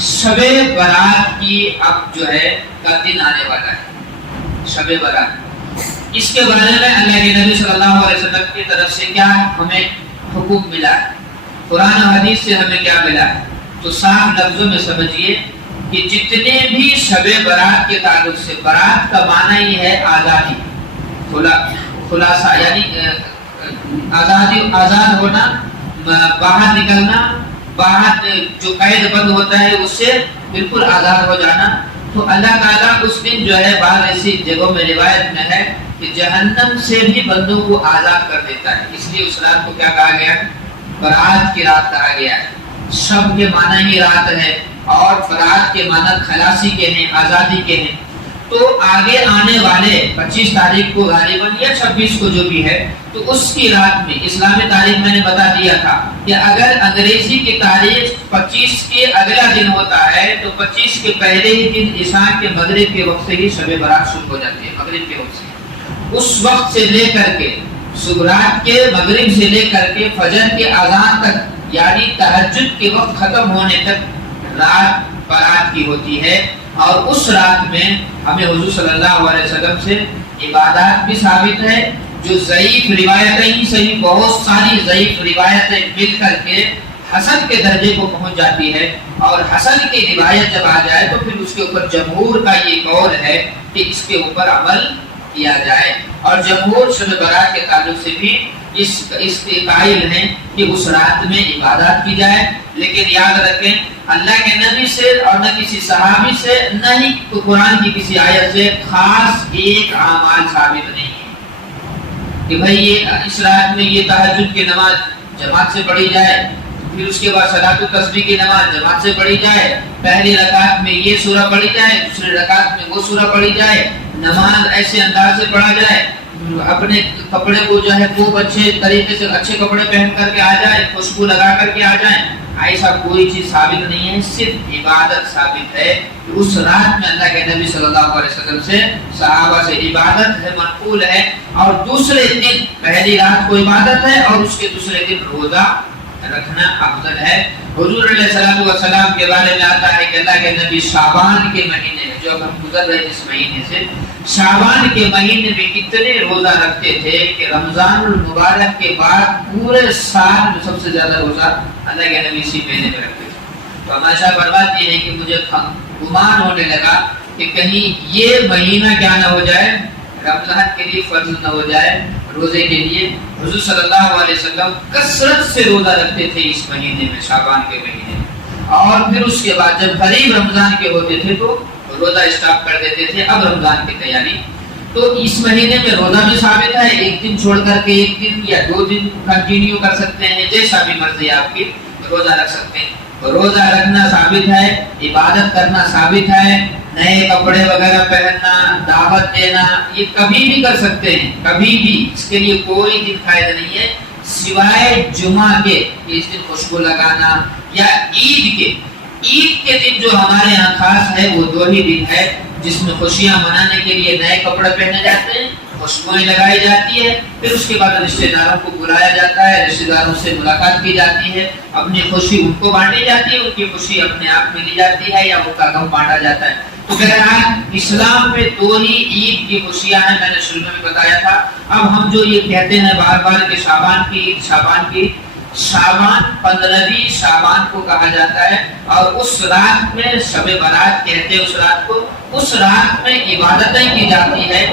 شب برات کی اب جو ہے کا دن آنے والا ہے، شب برات۔ اس کے بارے میں اللہ کے نبی صلی اللہ علیہ وسلم کی طرف سے کیا ہمیں حکم ملا ہے، قرآن و حدیث سے ہمیں کیا ملا ہے؟ تو صاف لفظوں میں سمجھیے کہ جتنے بھی شب برات کے تعلق سے، برات کا معنی ہی ہے آزادی، خلاصہ یعنی آزادی، آزاد ہونا، باہر نکلنا، باہر جو قید بند ہوتا ہے اس سے بالکل آزاد ہو جانا۔ تو اللہ تعالیٰ اس دن جو ہے بعض ایسی جگہوں میں روایت میں ہے کہ جہنم سے بھی بندوں کو آزاد کر دیتا ہے، اس لیے اس رات کو کیا کہا گیا ہے؟ برات کی رات کہا گیا ہے۔ شب کے معنی ہی رات ہے اور برات کے معنی خلاصی کے ہیں، آزادی کے ہیں۔ تو آگے آنے والے 25 تاریخ کو غالباً یا 26 کو جو بھی ہے، تو اس کی رات میں اسلامی تاریخ میں نے بتا دیا تھا کہ اگر انگریزی کی تاریخ 25 کے اگلا دن ہوتا ہے تو 25 کے پہلے ہی دن عشاء کے مغرب کے وقت سے ہی شب برات شروع ہو جاتی ہے، مغرب کے وقت سے، اس وقت سے لے کر کے رات کے مغرب سے لے کر کے فجر کے اذان تک، یعنی تہجد کے وقت ختم ہونے تک رات برات کی ہوتی ہے۔ اور اس رات میں ہمیں حضور صلی اللہ علیہ وسلم سے عبادات بھی ثابت ہے، جو ضعیف روایتیں ہی صحیح، بہت ساری ضعیف روایتیں مل کر کے حسن کے درجے کو پہنچ جاتی ہے، اور حسن کی روایت جب آ جائے تو پھر اس کے اوپر جمہور کا یہ قول ہے کہ اس کے اوپر عمل کیا جائے، اور جمہور شب برات کے تعلق سے بھی اس کے قائل ہیں کہ اس رات میں عبادات کی جائے۔ لیکن یاد رکھیں اللہ کے نبی سے اور نہ کسی صحابی سے، نہ ہی قرآن کی کسی آیت سے خاص ایک اعمال ثابت نہیں ہے کہ بھئی یہ اس رات میں یہ تہجد کی نماز جماعت سے پڑھی جائے، پھر اس کے بعد صلاۃ التسبیح کی نماز جماعت سے پڑھی جائے، پہلی رکعت میں یہ سورہ پڑھی جائے، دوسری رکعت میں وہ سورہ پڑھی جائے، نماز ایسے انداز سے پڑھا جائے، اپنے کپڑے کو جو ہے خوب اچھے طریقے سے اچھے کپڑے پہن کر کے آ جائے، خوشبو لگا کر کے آ جائیں، ایسا کوئی چیز ثابت نہیں ہے، صرف عبادت ثابت ہے کہ اس رات میں اللہ کے نبی صلی اللہ علیہ وسلم سے، صحابہ سے عبادت ہے، منقول ہے، اور دوسرے دن پہلی رات کو عبادت ہے اور اس کے دوسرے دن روزہ رکھنا افضل ہے۔ حضور علیہ الصلوۃ والسلام کے بارے میں آتا ہے کہ اللہ کے نبی شعبان کے مہینے میں، جو ہم گزر رہے اس مہینے سے، شعبان کے مہینے میں اتنے روزہ رکھتے تھے کہ رمضان المبارک کے بعد پورے سال میں سب سے زیادہ روزہ اللہ کے نبی اسی مہینے میں رکھتے تھے۔ تو ہمیشہ فرماتی ہے کہ مجھے گمان ہونے لگا کہ کہیں یہ مہینہ کیا نہ ہو جائے، رمضان کے لیے فرض نہ ہو جائے، روزے کے لیے۔ حضور صلی اللہ علیہ وسلم کثرت سے روزہ رکھتے تھے اس مہینے میں، شعبان کے مہینے میں، اور پھر اس کے بعد جب قریب رمضان کے ہوتے تھے تو روزہ اسٹاپ کر دیتے تھے، اب رمضان کی تیاری۔ تو اس مہینے میں روزہ بھی ثابت ہے، ایک دن چھوڑ کر کے ایک دن یا 2 دن کنٹینیو کر سکتے ہیں، جیسا بھی مرضی آپ کی، روزہ رکھ سکتے ہیں۔ روزہ رکھنا ثابت ہے، عبادت کرنا ثابت ہے، نئے کپڑے وغیرہ پہننا، دعوت دینا، یہ کبھی بھی کر سکتے ہیں، کبھی بھی، اس کے لیے کوئی دن قائد نہیں ہے سوائے جمعہ کے، اس دن خوشبو لگانا، یا عید کے۔ عید کے دن جو ہمارے یہاں خاص ہے وہ 2 ہی دن ہے جس میں خوشیاں منانے کے لیے نئے کپڑے پہنے جاتے ہیں، خوشبوئیں لگائی جاتی ہے، پھر اس کے بعد رشتہ داروں کو بلایا جاتا ہے، رشتہ داروں سے ملاقات کی جاتی ہے، اپنی خوشی ان کو بانٹی جاتی ہے، ان کی خوشی اپنے آپ میں لی جاتی ہے، یا ان کا غم بانٹا جاتا ہے۔ تو بہرحال اسلام میں 2 ہی عید کی خوشیاں ہیں، میں نے شروع میں بھی بتایا تھا۔ اب ہم جو یہ کہتے ہیں بار بار کہ شعبان کی عید، شعبان 15ویں شعبان کو کہا جاتا ہے، اور اس رات میں شب برات کہتے ہیں، اس رات کو، اس رات میں عبادتیں کی جاتی ہے،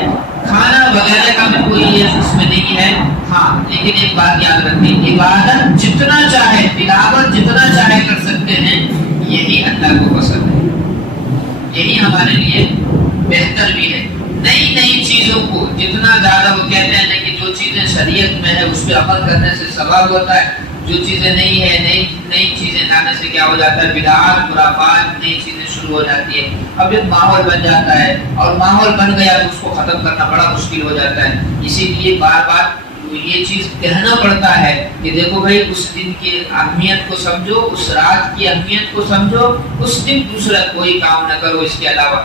کھانا وغیرہ کا بھی کوئی یہ اس میں نہیں ہے۔ ہاں لیکن ایک بات یاد رکھیں، عبادت جتنا چاہے، تلاوت جتنا چاہے کر سکتے ہیں، یہی اللہ کو پسند ہے، یہی ہمارے لیے بہتر بھی ہے۔ نئی چیزوں کو جتنا زیادہ، وہ کہتے ہیں کہ جو چیزیں شریعت میں ہے اس پہ عمل کرنے سے ثواب ہوتا ہے، جو چیزیں نہیں ہے، نئی چیزیں لانے سے کیا ہو جاتا ہے، بدعات، خرافات، نئی چیزیں شروع ہو جاتی ہے۔ اب ایک ماحول بن جاتا ہے، اور ماحول بن گیا تو اس کو ختم کرنا بڑا مشکل ہو جاتا ہے۔ اسی لیے بار بار یہ چیز کہنا پڑتا ہے کہ دیکھو بھائی، اس دن کی اہمیت کو سمجھو، اس رات کی اہمیت کو سمجھو، اس دن دوسرا کوئی کام نہ کرو اس کے علاوہ۔